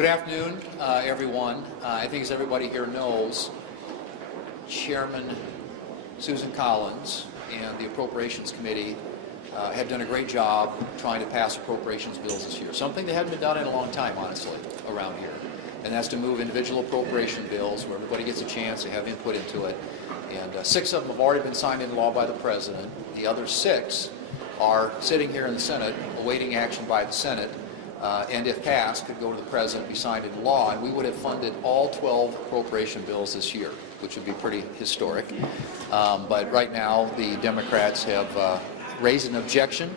Good afternoon, everyone. I think as everybody here knows, Chairman Susan Collins and the Appropriations Committee have done a great job trying to pass appropriations bills this year. Something that hadn't been done in a long time, honestly, around here. And that's to move individual appropriation bills where everybody gets a chance to have input into it. And 6 of them have already been signed into law by the President. The other 6 are sitting here in the Senate, awaiting action by the Senate. And if passed, could go to the President, be signed into law, and we would have funded all 12 appropriation bills this year, which would be pretty historic. But right now, the Democrats have raised an objection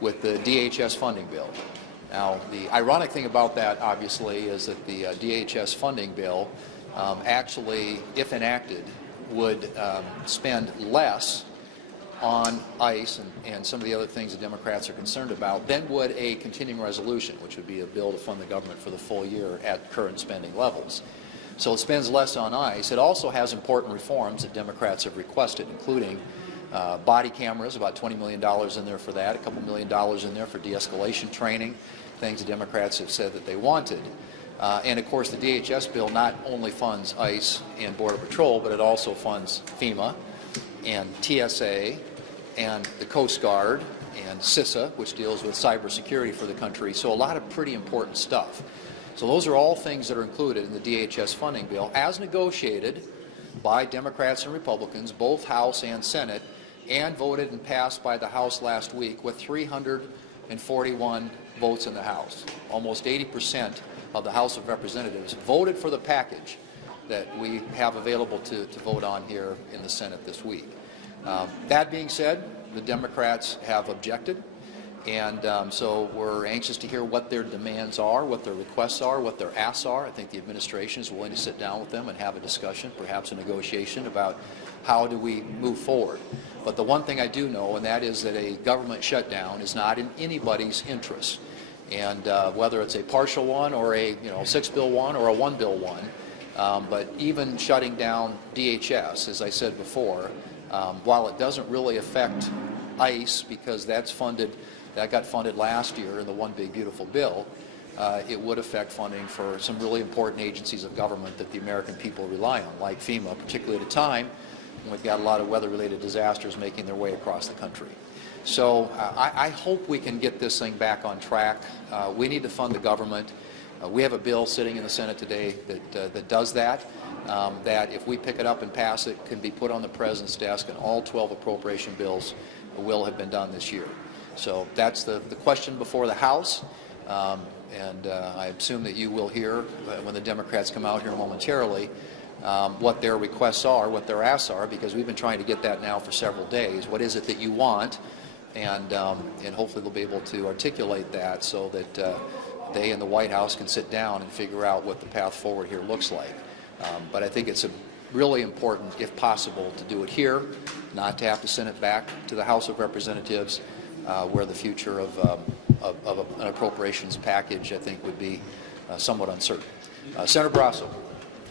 with the DHS funding bill. Now, the ironic thing about that, obviously, is that the DHS funding bill actually, if enacted, would spend less on ICE and some of the other things the Democrats are concerned about than would a continuing resolution, which would be a bill to fund the government for the full year at current spending levels. So it spends less on ICE. It also has important reforms that Democrats have requested, including body cameras, about $20 million in there for that, a couple $1 million in there for de-escalation training, things the Democrats have said that they wanted. And of course the DHS bill not only funds ICE and Border Patrol, but it also funds FEMA and TSA and the Coast Guard and CISA, which deals with cybersecurity for the country. So a lot of pretty important stuff. So those are all things that are included in the DHS funding bill as negotiated by Democrats and Republicans, both House and Senate, and voted and passed by the House last week with 341 votes in the House. Almost 80% of the House of Representatives voted for the package that we have available to vote on here in the Senate this week. That being said, the Democrats have objected, and so we're anxious to hear what their demands are, what their requests are, what their asks are. I think the administration is willing to sit down with them and have a discussion, perhaps a negotiation about how do we move forward. But the one thing I do know, and that is that a government shutdown is not in anybody's interest. And whether it's a partial one or a 6-bill one or a 1-bill one, but even shutting down DHS, as I said before, while it doesn't really affect ICE because that got funded last year in the One Big Beautiful Bill, it would affect funding for some really important agencies of government that the American people rely on, like FEMA, particularly at a time when we've got a lot of weather-related disasters making their way across the country. So I hope we can get this thing back on track. We need to fund the government. We have a bill sitting in the Senate today that does that, that if we pick it up and pass it, can be put on the President's desk, and all 12 appropriation bills will have been done this year. So that's the question before the House, and I assume that you will hear when the Democrats come out here momentarily what their requests are, what their asks are, because we've been trying to get that now for several days. What is it that you want? And hopefully they'll be able to articulate that so that they and the White House can sit down and figure out what the path forward here looks like. But I think it's really important, if possible, to do it here, not to have to send it back to the House of Representatives, where the future of an appropriations package, I think, would be somewhat uncertain. Senator Barrasso.